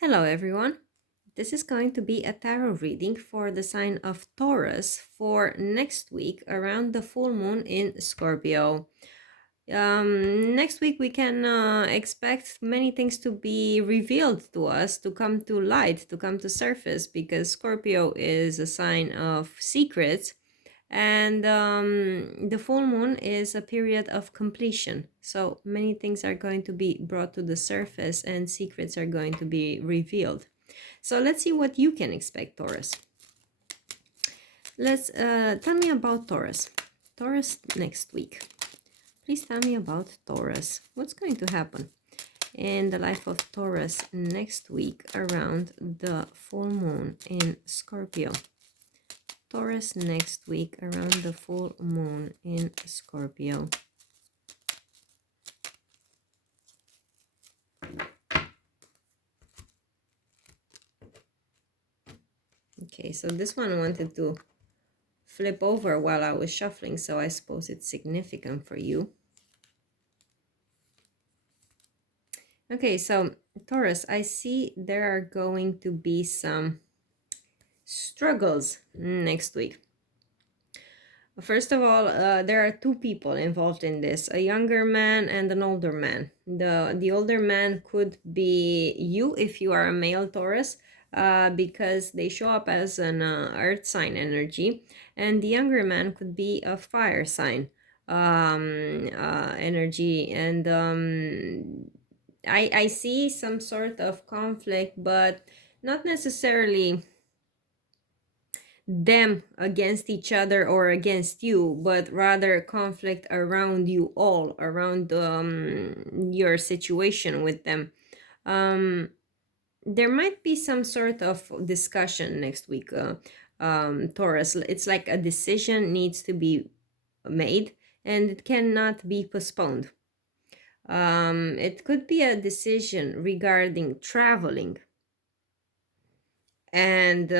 Hello everyone. This is going to be a tarot reading for the sign of Taurus for next week around the full moon in Scorpio. Next week we can expect many things to be revealed to us, to come to light, to come to surface, because Scorpio is a sign of secrets, and the full moon is a period of completion. So many things are going to be brought to the surface and secrets are going to be revealed. So let's see what you can expect, Taurus. Let's tell me about Taurus. Taurus next week. Please tell me about Taurus. What's going to happen in the life of Taurus next week around the full moon in Scorpio? Taurus next week around the full moon in Scorpio. Okay, so this one wanted to flip over while I was shuffling, so I suppose it's significant for you. Okay, so Taurus, I see there are going to be some struggles next week. First of all, there are two people involved in this, a younger man and an older man. The older man could be you if you are a male Taurus, because they show up as an earth sign energy, and the younger man could be a fire sign energy. And I see some sort of conflict, but not necessarily them against each other or against you, but rather conflict around you all, around your situation with them. There might be some sort of discussion next week, Taurus. It's like a decision needs to be made and it cannot be postponed. It could be a decision regarding traveling and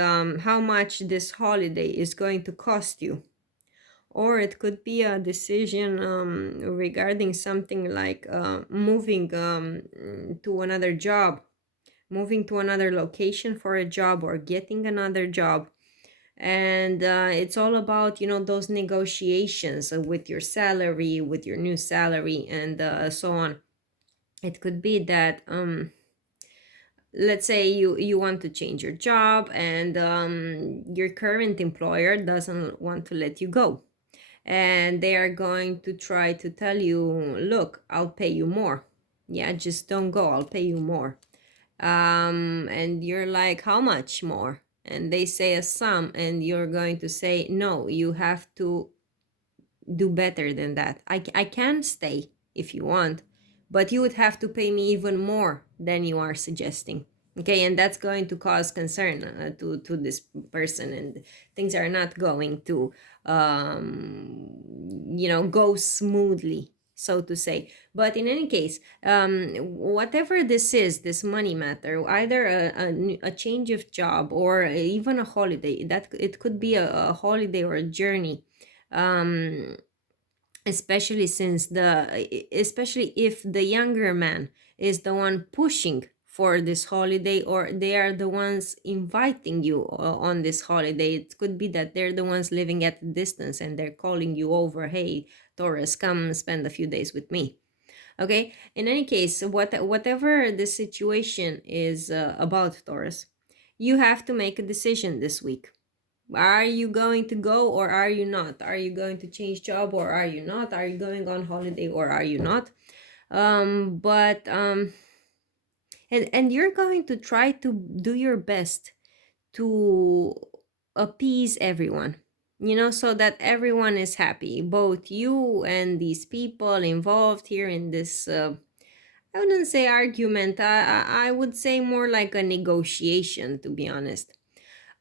how much this holiday is going to cost you. Or it could be a decision regarding something like moving to another job, moving to another location for a job, or getting another job. And it's all about, those negotiations with your salary, with your new salary, and so on. It could be that let's say you want to change your job, and your current employer doesn't want to let you go, and they are going to try to tell you, look, I'll pay you more. Yeah, just don't go, I'll pay you more. And you're like, how much more? And they say a sum, and you're going to say, no, you have to do better than that. I can stay if you want, but you would have to pay me even more than you are suggesting. Okay, and that's going to cause concern to this person, and things are not going to go smoothly, so to say. But in any case, whatever this is, this money matter, either a change of job or even a holiday, that it could be a holiday or a journey, especially especially if the younger man is the one pushing for this holiday, or they are the ones inviting you on this holiday. It could be that they're the ones living at a distance and they're calling you over, hey Taurus, come spend a few days with me. Okay, in any case, whatever the situation is about, Taurus, you have to make a decision this week. Are you going to go or are you not? Are you going to change job or are you not? Are you going on holiday or are you not? And you're going to try to do your best to appease everyone, so that everyone is happy, both you and these people involved here in this I wouldn't say argument. I would say more like a negotiation, to be honest.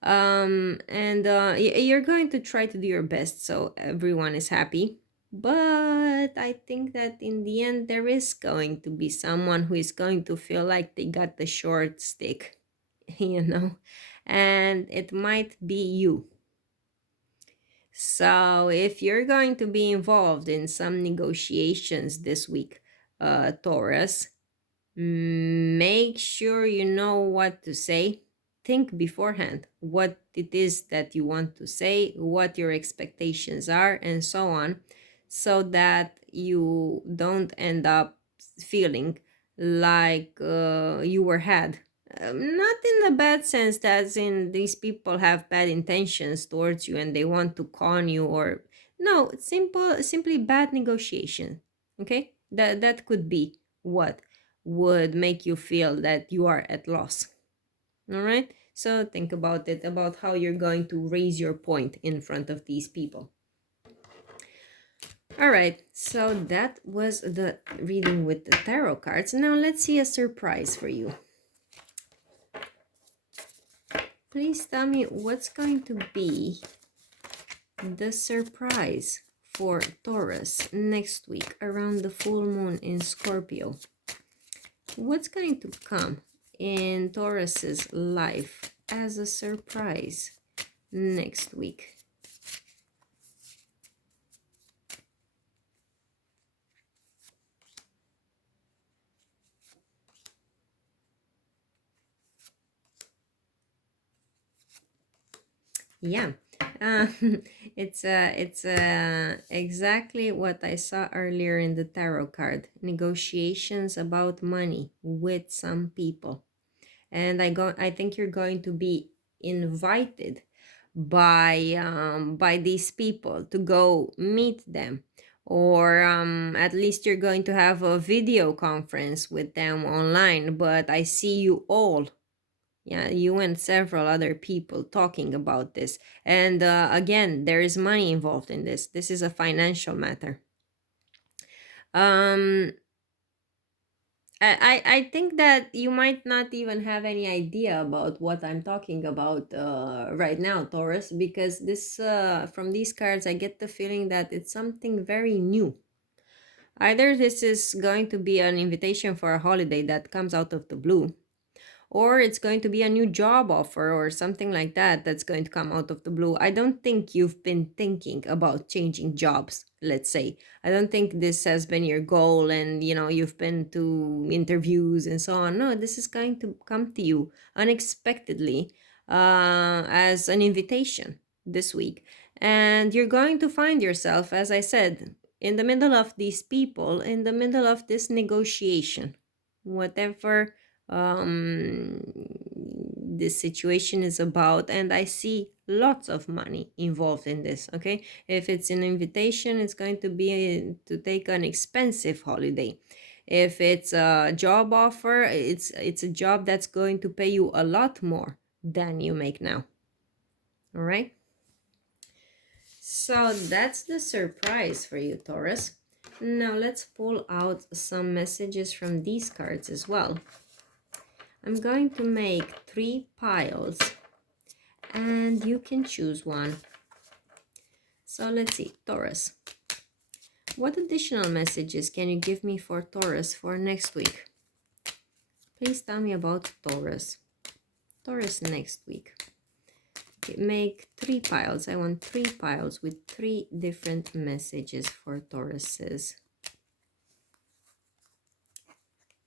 And you're going to try to do your best so everyone is happy, but I think that in the end there is going to be someone who is going to feel like they got the short stick, and it might be you. So if you're going to be involved in some negotiations this week, Taurus, Make sure you know what to say. Think beforehand what it is that you want to say, what your expectations are, and so on, so that you don't end up feeling like you were had. Not in the bad sense, that in these people have bad intentions towards you and they want to con you, or no, simply bad negotiation. Okay, that could be what would make you feel that you are at loss. All right, so think about it, about how you're going to raise your point in front of these people. All right, so that was the reading with the tarot cards. Now let's see a surprise for you. Please tell me what's going to be the surprise for Taurus next week around the full moon in Scorpio. What's going to come in Taurus's life as a surprise next week? Yeah, uh, it's exactly what I saw earlier in the tarot card. Negotiations about money with some people, and I think you're going to be invited by these people to go meet them, or at least you're going to have a video conference with them online. But I see you all, yeah, you and several other people talking about this. And again, there is money involved in this. This is a financial matter. um I think that you might not even have any idea about what I'm talking about right now, Taurus, because this from these cards I get the feeling that it's something very new. Either this is going to be an invitation for a holiday that comes out of the blue, or it's going to be a new job offer or something like that that's going to come out of the blue. I don't think you've been thinking about changing jobs, let's say. I don't think this has been your goal, and you've been to interviews and so on. No, this is going to come to you unexpectedly as an invitation this week. And you're going to find yourself, as I said, in the middle of these people, in the middle of this negotiation, whatever this situation is about. And I see lots of money involved in this. Okay, if it's an invitation, it's going to be to take an expensive holiday. If it's a job offer, it's a job that's going to pay you a lot more than you make now. All right, so that's the surprise for you, Taurus. Now let's pull out some messages from these cards as well. I'm going to make 3 piles and you can choose one. So let's see, Taurus. What additional messages can you give me for Taurus for next week? Please tell me about Taurus. Taurus next week. Okay, make 3 piles. I want 3 piles with 3 different messages for Tauruses.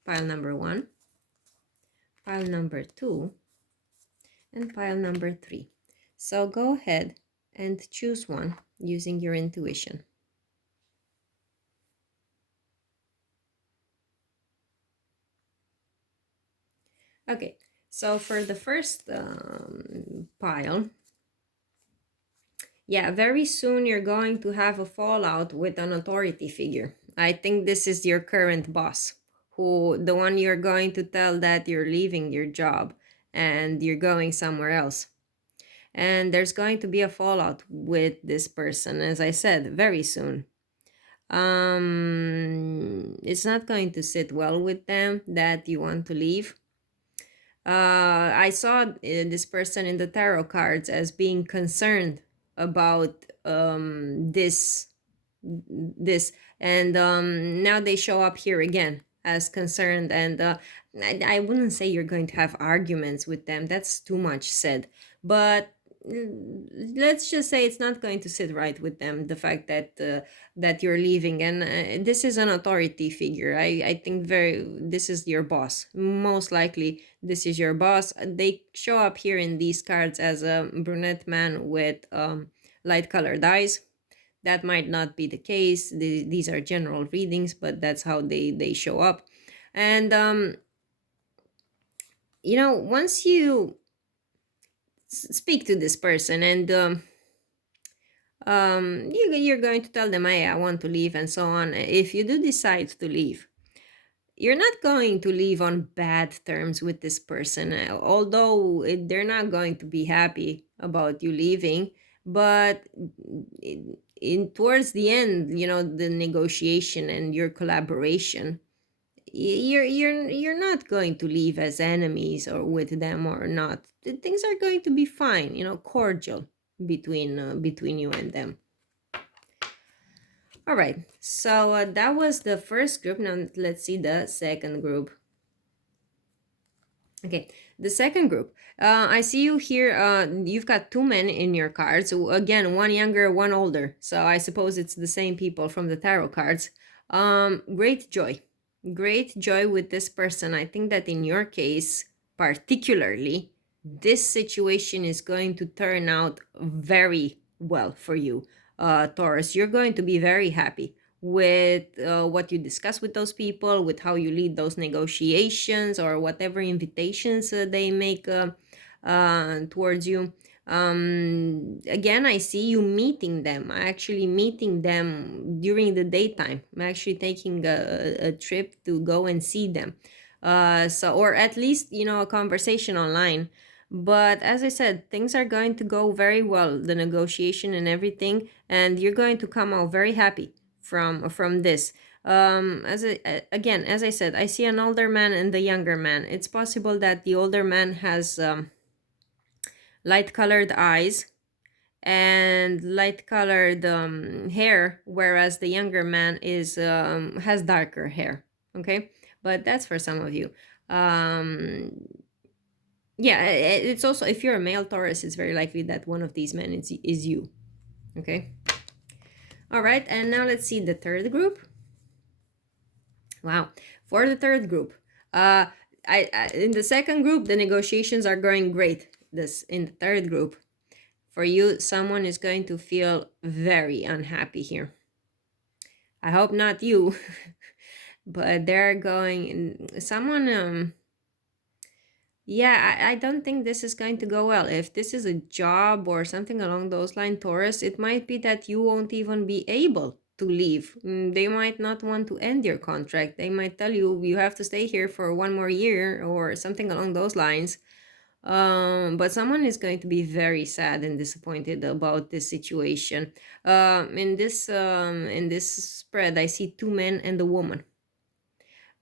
Pile number 1, pile number 2, and pile number 3. So go ahead and choose one using your intuition. Okay, so for the first pile, yeah, very soon you're going to have a fallout with an authority figure. I think this is your current boss, the one you're going to tell that you're leaving your job and you're going somewhere else. And there's going to be a fallout with this person, as I said, very soon. It's not going to sit well with them that you want to leave. I saw this person in the tarot cards as being concerned about this, and now they show up here again as concerned. And I wouldn't say you're going to have arguments with them, that's too much said, but let's just say it's not going to sit right with them, the fact that that you're leaving. And this is an authority figure. I think very, this is your boss, most likely. This is your boss. They show up here in these cards as a brunette man with light colored eyes. That might not be the case. These are general readings, but that's how they show up. And once you speak to this person, and you're going to tell them, hey, I want to leave, and so on. If you do decide to leave, you're not going to leave on bad terms with this person, although they're not going to be happy about you leaving. But in towards the end, the negotiation and your collaboration, you're not going to leave as enemies or with them or not. Things are going to be fine, cordial between you and them. All right, so that was the first group. Now let's see the second group. Okay, the second group. I see you here. You've got two men in your cards. So again, one younger, one older. So I suppose it's the same people from the tarot cards. Great joy. Great joy with this person. I think that in your case, particularly, this situation is going to turn out very well for you, Taurus. You're going to be very happy with what you discuss with those people, with how you lead those negotiations or whatever invitations they make towards you. Again, I see you meeting them, actually meeting them during the daytime. I'm actually taking a trip to go and see them. Or at least, a conversation online. But as I said, things are going to go very well, the negotiation and everything, and you're going to come out very happy from this. Again, as I said, I see an older man and the younger man. It's possible that the older man has light colored eyes and light colored hair, whereas the younger man has darker hair. Okay, but that's for some of you. Yeah, it's also, if you're a male Taurus, it's very likely that one of these men is you. Okay. All right, and now let's see the third group. Wow. For the third group, in the second group, the negotiations are going great. This in the third group, for you, someone is going to feel very unhappy here. I hope not you, but they're going. Someone. Yeah, I don't think this is going to go well. If this is a job or something along those lines, Taurus, it might be that you won't even be able to leave. They might not want to end your contract. They might tell you have to stay here for one more year or something along those lines. But someone is going to be very sad and disappointed about this situation. In this spread, I see two men and a woman.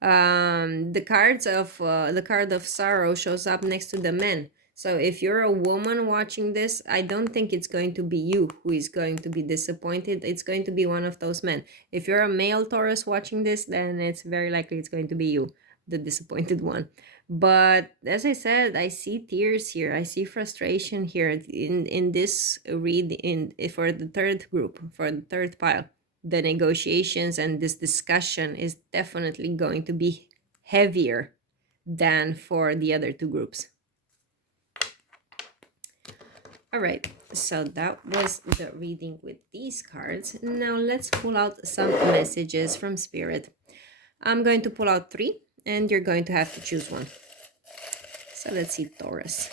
The card of sorrow shows up next to the men. So if you're a woman watching this, I don't think it's going to be you who is going to be disappointed. It's going to be one of those men. If you're a male Taurus watching this, then it's very likely it's going to be you, the disappointed one. But as I said, I see tears here. I see frustration here in this read for the third group, for the third pile. The negotiations and this discussion is definitely going to be heavier than for the other two groups. All right, so that was the reading with these cards. Now let's pull out some messages from Spirit. I'm going to pull out 3, and you're going to have to choose one. So let's see, Taurus.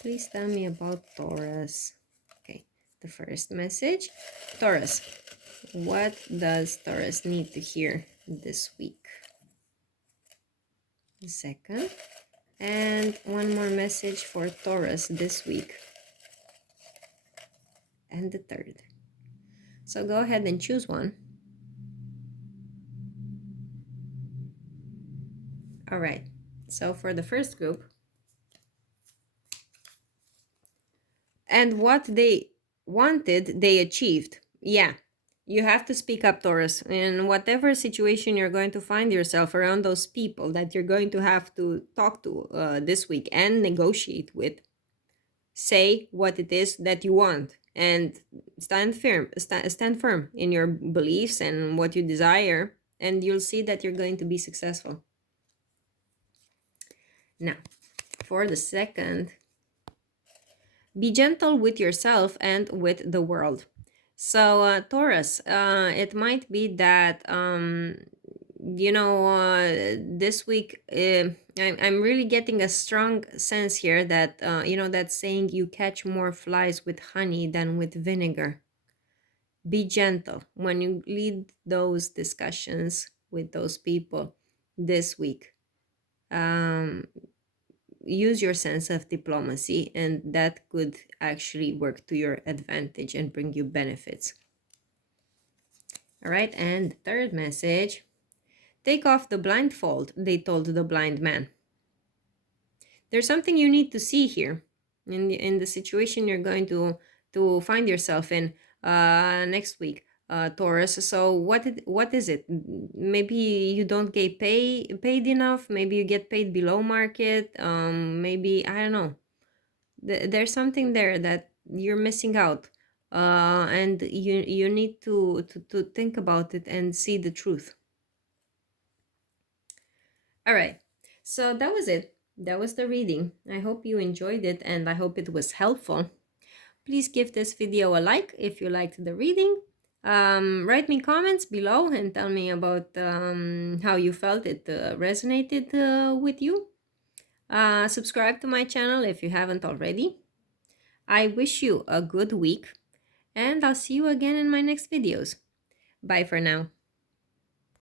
Please tell me about Taurus. Okay, the first message. Taurus, what does Taurus need to hear this week? The second. And one more message for Taurus this week. And the third. So go ahead and choose one. All right. So for the first group. And what they wanted, they achieved. Yeah. You have to speak up, Taurus. In whatever situation you're going to find yourself around those people that you're going to have to talk to this week and negotiate with, say what it is that you want and stand firm in your beliefs and what you desire, and you'll see that you're going to be successful. Now, for the second, be gentle with yourself and with the world. So, Taurus, it might be that this week, I'm really getting a strong sense here that that saying, you catch more flies with honey than with vinegar. Be gentle when you lead those discussions with those people this week. Um, Use your sense of diplomacy, and that could actually work to your advantage and bring you benefits. All right, and the third message, take off the blindfold, they told the blind man. There's something you need to see here in the situation you're going to find yourself in next week, Taurus. So what is it? Maybe you don't get paid enough. Maybe you get paid below market. Maybe, I don't know. There's something there that you're missing out, and you need to think about it and see the truth. All right, so that was it. That was the reading. I hope you enjoyed it, and I hope it was helpful. Please give this video a like if you liked the reading. Write me comments below and tell me about how you felt it resonated with you. Subscribe to my channel if you haven't already. I wish you a good week, and I'll see you again in my next videos. Bye for now.